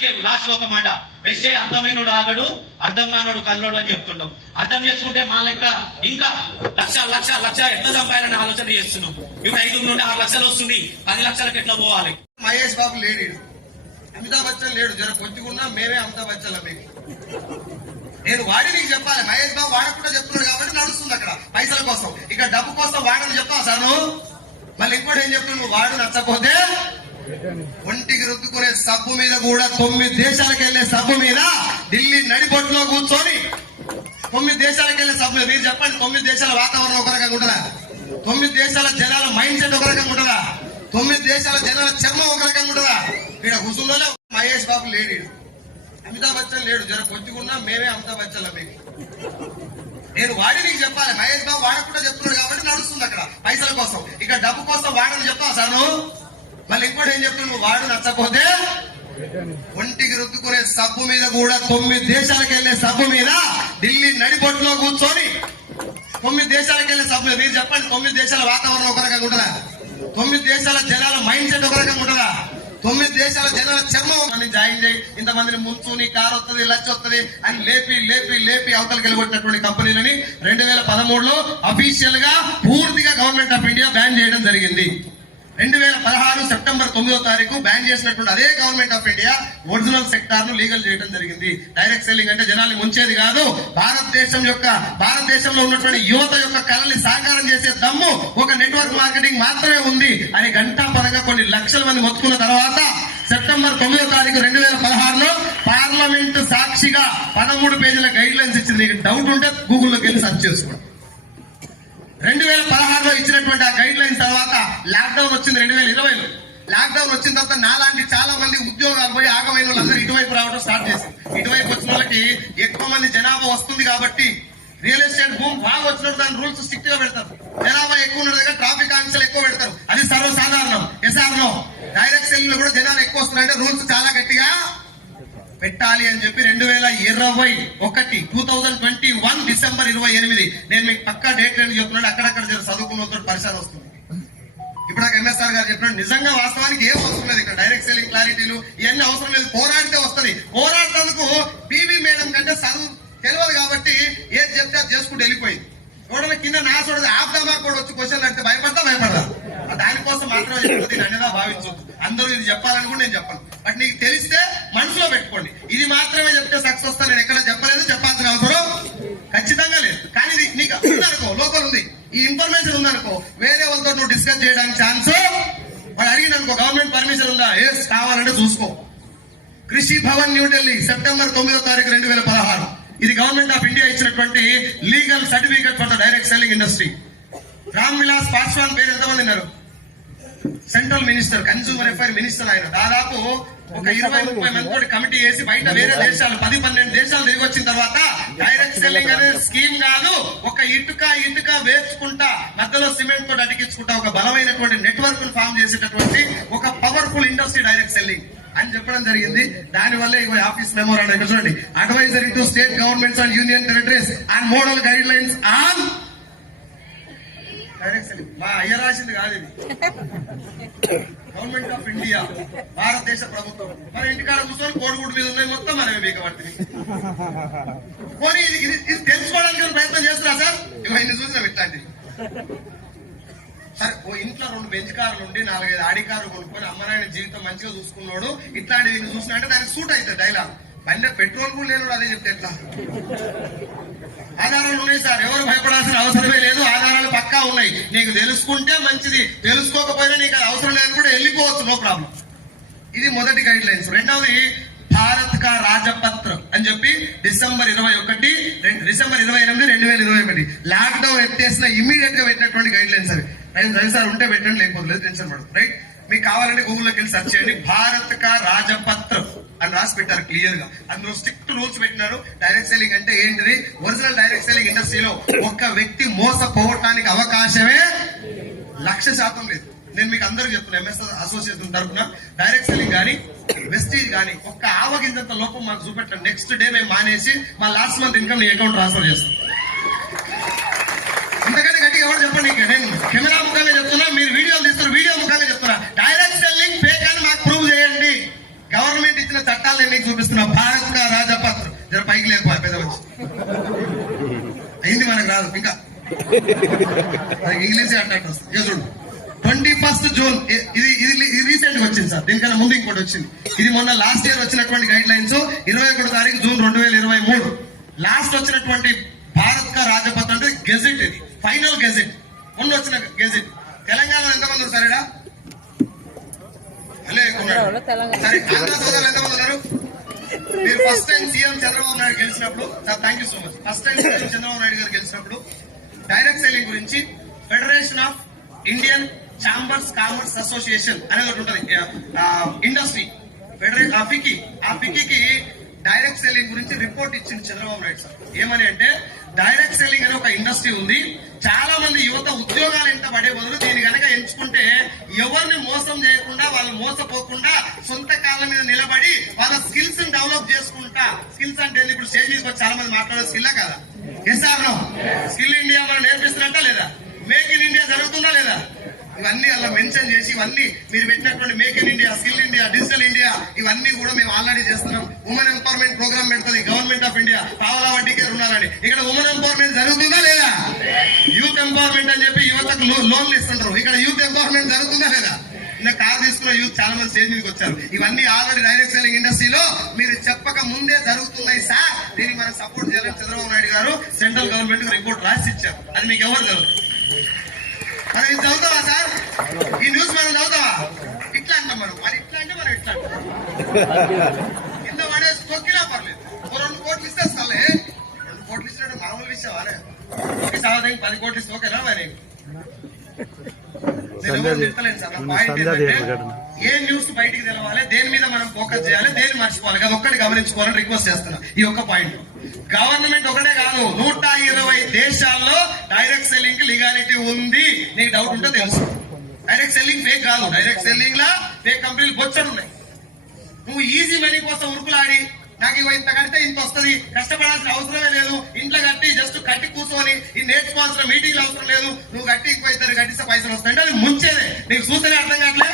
అందుకే లాస్ట్లో ఒక మాట వెస్టే అర్థమైనడు ఆగడు అర్థం కానోడు కల్లోడు అని చెప్తున్నాం అర్థం చేసుకుంటే మా లెక్క ఇంకా లక్ష లక్ష లక్ష ఎంత సంపాయాలని ఆలోచన చేస్తున్నాం. ఇప్పుడు ఐదు నుండి ఆరు లక్షలు వస్తుంది పది లక్షలకు ఎట్లా పోవాలి? మహేష్ బాబు లేడు అమితాబ్ బచ్చన్ లేడు. జర కొద్దిగున్నా మేమే అమితాబ్ బచ్చన్ మీకు నేను వాడి నీకు చెప్పాలి. మహేష్ బాబు వాడకుండా చెప్తున్నాడు కాబట్టి నడుస్తుంది అక్కడ పైసల కోసం. ఇక డబ్బు కోసం వాడని చెప్తావు సార్? మళ్ళీ ఇంకోటి ఏం చెప్తున్నావు? వాడు నచ్చకపోతే ఒంటికి రుద్దుకునే సబ్బు మీద కూడా తొమ్మిది దేశాలకు వెళ్ళే సబ్బు మీద ఢిల్లీ నడిపొట్టులో కూర్చొని తొమ్మిది దేశాలకు వెళ్ళే సబ్బు మీద. మీరు చెప్పండి తొమ్మిది దేశాల వాతావరణం ఒక రకంగా ఉంటుందా? తొమ్మిది దేశాల జనాల మైండ్ సెట్ ఒక రకంగా ఉంటుందా? తొమ్మిది దేశాల జనాల చర్మం ఒక రకంగా ఉంటుందా? ఇక్కడ హుజుల్లోనే మహేష్ బాబు లేడు అమితాబ్ బచ్చన్ లేడు. జర కొట్టుకున్నా మేమే అమితాబ్ బచ్చన్ మీకు నేను వాడి నీకు చెప్పాలి. మహేష్ బాబు వాడకుండా చెప్తున్నాడు కాబట్టి నడుస్తుంది అక్కడ పైసల కోసం. ఇక డబ్బు కోసం వాడని చెప్తావు సార్ మళ్ళీ ఇంకోటి ఏం చెప్తున్నావు వాడు నచ్చకపోతే ఒంటికి రుద్దుకునే సబ్బు మీద కూడా తొమ్మిది దేశాలకు వెళ్ళే సబ్బు మీద ఢిల్లీ నడిబొట్టులో కూర్చొని తొమ్మిది దేశాలకు వెళ్ళే సబ్బు మీద. మీరు చెప్పండి తొమ్మిది దేశాల వాతావరణం ఒక రకంగా ఉంటుందా? తొమ్మిది దేశాల జనాల మైండ్ సెట్ ఒక రకంగా ఉంటుందా? తొమ్మిది దేశాల జనాల చర్మం అని జాయిన్ చేయి. ఇంతమందిని ముంచుని కారు వస్తుంది లచ్చ వస్తుంది అని లేపి లేపి లేపి అవతలకి వెళ్ళగొట్టినటువంటి కంపెనీలని రెండు వేల పదమూడులో అఫీషియల్గా పూర్తిగా గవర్నమెంట్ ఆఫ్ ఇండియా బ్యాన్ చేయడం జరిగింది. రెండు వేల పదహారు సెప్టెంబర్ తొమ్మిదో తారీఖు బ్యాన్ చేసినటువంటి అదే గవర్నమెంట్ ఆఫ్ ఇండియా ఒరిజినల్ సెక్టార్ను లీగల్ చేయడం జరిగింది. డైరెక్ట్ సెల్లింగ్ అంటే జనాల్ని ముంచేది కాదు భారతదేశం యొక్క భారతదేశంలో ఉన్నటువంటి యువత యొక్క కళల్ని సాకారం చేసే దమ్ము ఒక నెట్వర్క్ మార్కెటింగ్ మాత్రమే ఉంది అని గంటా పరంగా కొన్ని లక్షల మంది మొత్తుకున్న తర్వాత సెప్టెంబర్ తొమ్మిదో తారీఖు రెండు వేల పదహారులో పార్లమెంట్ సాక్షిగా పదమూడు పేజీల గైడ్ లైన్స్ ఇచ్చింది డౌట్ ఉంటే గూగుల్లోకి వెళ్ళి సెర్చ్ చేసుకోండి. రెండు వేల పదహారులో ఇచ్చినటువంటి ఆ గైడ్ లైన్ తర్వాత లాక్డౌన్ వచ్చింది రెండు వేల ఇరవైలో. లాక్డౌన్ వచ్చిన తర్వాత నాలాంటి చాలా మంది ఉద్యోగాలు పోయి ఆగమైన వాళ్ళందరూ ఇటువైపు రావడం స్టార్ట్ చేసింది. ఇటువైపు వచ్చిన వాళ్ళకి ఎక్కువ మంది జనాభా వస్తుంది కాబట్టి రియల్ ఎస్టేట్ భూమి బాగా వచ్చినప్పుడు దాని రూల్స్ స్ట్రిక్ట్గా పెడతారు. జనాభా ఎక్కువ ఉన్న దగ్గర ట్రాఫిక్ ఆంక్షలు ఎక్కువ పెడతారు. అది సర్వసాధారణం. ఎస్ఆర్ డైరెక్ట్ సెల్లింగ్లో కూడా జనాలు ఎక్కువ వస్తున్నారంటే రూల్స్ చాలా గట్టిగా పెట్టాలి అని చెప్పి రెండు వేల ఇరవై ఒకటి two thousand twenty one December ఇరవై ఎనిమిది. నేను మీకు పక్కా డేట్ రెండు చెప్తున్నాడు అక్కడక్కడ చదువుకున్న వాళ్ళతో వస్తుంది. ఇప్పుడు ఎంఎస్ఆర్ గారు చెప్పినాడు నిజంగా వాస్తవానికి ఏం అవసరం లేదు ఇక్కడ. డైరెక్ట్ సెల్లింగ్ క్లారిటీలు ఇవన్నీ అవసరం లేదు. పోరాడితే వస్తుంది. పోరాడేందుకు పీవీ మేడం కంటే చదువు తెలియదు కాబట్టి ఏది చెప్తే అది చేసుకుంటూ వెళ్ళిపోయింది. ఎవడన్నా కింద నా చూడదు ఆపుదామా కూడా వచ్చి క్వశ్చన్ అంటే భయపడతా భయపడదా దానికోసం మాత్రమే చెప్తుంది నేను అనేదా భావించొద్దు. అందరూ ఇది చెప్పాలని కూడా నేను చెప్పను. బట్ నీకు తెలిస్తే మనసులో పెట్టుకోండి. ఇది మాత్రమే చెప్తే సక్సెస్ వస్తా నేను ఎక్కడ చెప్పలేదు చెప్పాల్సిన అవసరం ఖచ్చితంగా లేదు. కానీ నీకు ఉందనుకో లోకల్ ఉంది. ఈ ఇన్ఫర్మేషన్ ఉందనుకో వేరే వాళ్ళతో నువ్వు డిస్కస్ చేయడానికి ఛాన్స్ వాడు అడిగిన అనుకో గవర్నమెంట్ పర్మిషన్ ఉందా? ఎస్ కావాలంటే చూసుకో. కృషి భవన్ న్యూఢిల్లీ సెప్టెంబర్ తొమ్మిదో తారీఖు రెండు వేల పదహారు. ఇది గవర్నమెంట్ ఆఫ్ ఇండియా ఇచ్చినటువంటి legal certificate for the direct selling industry Ram Vilas Paswan పేరు ఎంతమంది ఉన్నారు? Central minister consumer affair minister ఆయన. దాదాపు ఒక ఇరవై ముప్పై మంది కమిటీ వేసి బయట వేరే దేశాలు పది పన్నెండు దేశాలు తిరిగి వచ్చిన తర్వాత డైరెక్ట్ సెల్లింగ్ అనేది స్కీమ్ కాదు ఒక ఇటుక ఇటుక వేసుకుంటా మధ్యలో సిమెంట్ తోటి అటికించుకుంటా ఒక బలమైనటువంటి నెట్వర్క్ ఫామ్ చేసేటటువంటి ఒక పవర్ఫుల్ ఇండస్ట్రీ డైరెక్ట్ సెల్లింగ్ అని చెప్పడం జరిగింది. దాని వల్ల ఇగో ఆఫీస్ మెమోరాండం చూడండి. Advisory to state governments and union territories and model guidelines on direct selling మా అయ్య రాసింది కాదు ఇది. గవర్నమెంట్ ఆఫ్ ఇండియా భారతదేశ ప్రభుత్వం. మన ఇంటికాడ కూర్చొని కోడిగుడ్డు మీద ఉన్నాయి మొత్తం మనమే బీకబడుతుంది పోనీ ఇది ఇది తెలుసుకోవడానికి ప్రయత్నం చేస్తున్నా సార్? ఇవన్నీ ఇన్ని ఇట్లాంటివి సరే ఓ ఇంట్లో రెండు బెంచ్ కార్లు ఉండి నాలుగైదు ఆడి కార్లు కొనుక్కొని అమ్మనాయన జీవితం మంచిగా చూసుకున్నాడు ఇట్లాంటివి చూసినా అంటే దానికి సూట్ అవుతుంది డైలాగ్. బండి పెట్రోల్ కూడా లేదు అదే చెప్తే ఎట్లా? ఆధారాలు ఉన్నాయి సార్ ఎవరు భయపడాల్సిన అవసరమే లేదు ఆధారాలు పక్కా ఉన్నాయి. నీకు తెలుసుకుంటే మంచిది తెలుసుకోకపోయినా నీకు అది అవసరం లేదని కూడా వెళ్ళిపోవచ్చు నో ప్రాబ్లం. ఇది మొదటి గైడ్ లైన్స్ రెండవది భారత్ కా రాజపత్ర అని చెప్పి డిసెంబర్ ఇరవై ఒకటి రెండు- డిసెంబర్ ఇరవై ఎనిమిది రెండు వేల ఇరవై ఒకటి. లాక్డౌన్ ఎత్తేసిన ఇమీడియట్గా పెట్టినటువంటి గైడ్ లైన్స్ అవి రైట్ సార్ ఉంటే పెట్టండి లేకపోతే లేదు టెన్షన్ పడదు. రైట్ మీకు కావాలంటే గూగుల్లోకి వెళ్ళి సెర్చ్ చేయండి. భారత్ కా రాజపత్ర. అని రాసి పెట్టారు క్లియర్గా. అందులో స్ట్రిక్ట్ రూల్స్ పెట్టినారు. డైరెక్ట్ సెల్లింగ్ అంటే ఏంటిది? ఒరిజినల్ డైరెక్ట్ సెల్లింగ్ ఇండస్ట్రీలో ఒక్క వ్యక్తి మోసపోవటానికి అవకాశమే లక్ష శాతం లేదు. నేను మీకు అందరూ చెప్తున్నా ఎంఎస్ అసోసియేషన్ తరఫున డైరెక్ట్ సెల్లింగ్ కానీ వెస్టీజ్ కానీ ఒక్క ఆవగింజంత లోపం మాకు చూపెట్టండి నెక్స్ట్ డే మేము మానేసి మా లాస్ట్ మంత్ ఇన్కమ్ నీ అకౌంట్ ట్రాన్స్ఫర్ చేస్తాం. ఇంతకంటే గట్టిగా ఎవరు చెప్పండి? నేను కెమెరా ముఖంగా చెప్తున్నా మీరు వీడియోలు తీస్తారు వీడియో ముఖంగా చెప్తున్నా డైరెక్ట్ సెల్లింగ్ ఫేక్ అని మాకు ప్రూవ్ చేయండి గవర్నమెంట్ ఇచ్చిన చట్టాలను నీకు చూపిస్తున్నా. భారత రాజపత్ర జర పైకి లేకపో పెద్ద వచ్చి అయింది మనకు రాదు ఇంకా. ఇంగ్లీష్ అట్ట ఇక చూడు. ట్వంటీ ఫస్ట్ జూన్ ఇది ఇది రీసెంట్గా వచ్చింది సార్. దీనికన్నా ముందు ఇంకోటి వచ్చింది. ఇది మొన్న లాస్ట్ ఇయర్ వచ్చినటువంటి గైడ్ లైన్స్ ఇరవై ఒకటో తారీఖు జూన్ రెండు వేల ఇరవై మూడు. లాస్ట్ వచ్చినటువంటి భారత్ కా రాజపత్ర అంటే గెజెట్ ఇది. Final gazette. మొన్న వచ్చిన గెజెట్. తెలంగాణలో ఎంతమంది ఉన్నారు సార్ ఈడ? భలే ఎక్కువ ఉన్నారు. సరే ఆంధ్ర సోదరులు ఎంతమంది ఉన్నారు. మీరు first time CM Chandrababu Naidu గెలిచినప్పుడు thank you so much first time CM Chandrababu Naidu garu గెలిచినప్పుడు డైరెక్ట్ సెల్లింగ్ గురించి Federation of Indian Chambers Commerce Association అనేది ఒకటి ఉంటుంది. ఇండస్ట్రీ ఫెడరేషన్ ఆ ఫికి ఆ ఫికి డైరెక్ట్ సెల్లింగ్ గురించి రిపోర్ట్ ఇచ్చింది చంద్రబాబు నాయుడు సార్. ఏమని అంటే డైరెక్ట్ సెల్లింగ్ అనే ఒక ఇండస్ట్రీ ఉంది. చాలా మంది యువత ఉద్యోగాలు ఎంత పడే బదులు దీన్ని కనుక ఎంచుకుంటే ఎవరిని మోసం చేయకుండా వాళ్ళు మోసపోకుండా సొంత కాళ్ళ మీద నిలబడి వాళ్ళ స్కిల్స్ డెవలప్ చేసుకుంటా. స్కిల్స్ అంటే ఇప్పుడు స్టేజ్ మీద వచ్చి చాలా మంది మాట్లాడే స్కిల్ కదా? Yes or no? Skill India మనం నేర్పిస్తున్నట్టా లేదా? మేక్ ఇన్ ఇండియా జరుగుతుందా లేదా? ఇవన్నీ అలా మెన్షన్ చేసి ఇవన్నీ మీరు పెట్టినటువంటి make in India skill India digital India ఇవన్నీ కూడా మేము ఆల్రెడీ చేస్తున్నాం. ఉమెన్ ఎంపవర్మెంట్ ప్రోగ్రామ్ పెడుతుంది. గవర్నమెంట్ ఆఫ్ ఇండియా పావలా వడ్డీకే రుణాలని ఇక్కడ ఉమెన్ ఎంపవర్మెంట్ జరుగుతుందా లేదా? యూత్ ఎంపవర్మెంట్ అని చెప్పి యువతకు లోన్లు ఇస్తుంటారు ఇక్కడ యూత్ ఎంపవర్మెంట్ జరుగుతుందా లేదా? నిన్న కార్ తీసుకున్న యూత్ చాలా మంది స్టేజ్ మీదకి వచ్చారు. ఇవన్నీ ఆల్రెడీ డైరెక్ట్ సెల్లింగ్ ఇండస్ట్రీలో మీరు చెప్పక ముందే జరుగుతున్నాయి సార్. దీనికి మనం సపోర్ట్ చేయాలని చంద్రబాబు నాయుడు గారు సెంట్రల్ గవర్నమెంట్ రిపోర్ట్ రాసి ఇచ్చారు. అది మీకు ఎవరు జరుగుతుంది మనం ఇది చదువుతావా సార్? ఈ న్యూస్ మనం చదువుతావా ఇట్లా అంటాం మనం మరి ఇట్లా అంటే మనం ఇట్లా అంటాం? కింద పడేసి తొక్కినా పర్లేదు. ఓ రెండు కోట్లు ఇస్తే సలే రెండు కోట్లు ఇచ్చినట్టు మామూలు విషయం అరే. సావదానికి పది కోట్లు ఇస్తే ఓకేనా మరి? నేను ఎవరు తిడతలేను సార్. నా పాయింట్ ఏంటంటే, ఏ న్యూస్ బయటికి తెలవాలి? దేని మీద మనం ఫోకస్ చేయాలి? దేని మర్చిపోవాలి? అది ఒక్కటి గమనించుకోవాలని రిక్వెస్ట్ చేస్తున్నా. ఈ ఒక్క పాయింట్ గవర్నమెంట్ ఒకటే కాదు నూట ఇరవై దేశాల్లో డైరెక్ట్ సెల్లింగ్ లీగాలిటీ ఉంది. నీకు డౌట్ ఉంటే తెలుసు. డైరెక్ట్ సెల్లింగ్ ఫేక్ కాదు. డైరెక్ట్ సెల్లింగ్ లా ఫేక్ కంపెనీలు బొచ్చడు ఉన్నాయి. నువ్వు ఈజీ మనీ కోసం ఉరుకులాడి నాకు ఇవ్వ ఇంత కడితే ఇంత వస్తుంది. కష్టపడాల్సిన అవసరమే లేదు. ఇంట్లో కట్టి జస్ట్ కట్టి కూర్చొని ఈ నేర్చుకోవాల్సిన మీటింగ్లు అవసరం లేదు. నువ్వు కట్టి ఇంకో ఇద్దరు కట్టిస్తే పైసలు వస్తాయంటే అది ముంచేదే. నీకు చూస్తేనే అర్థం కావట్లే.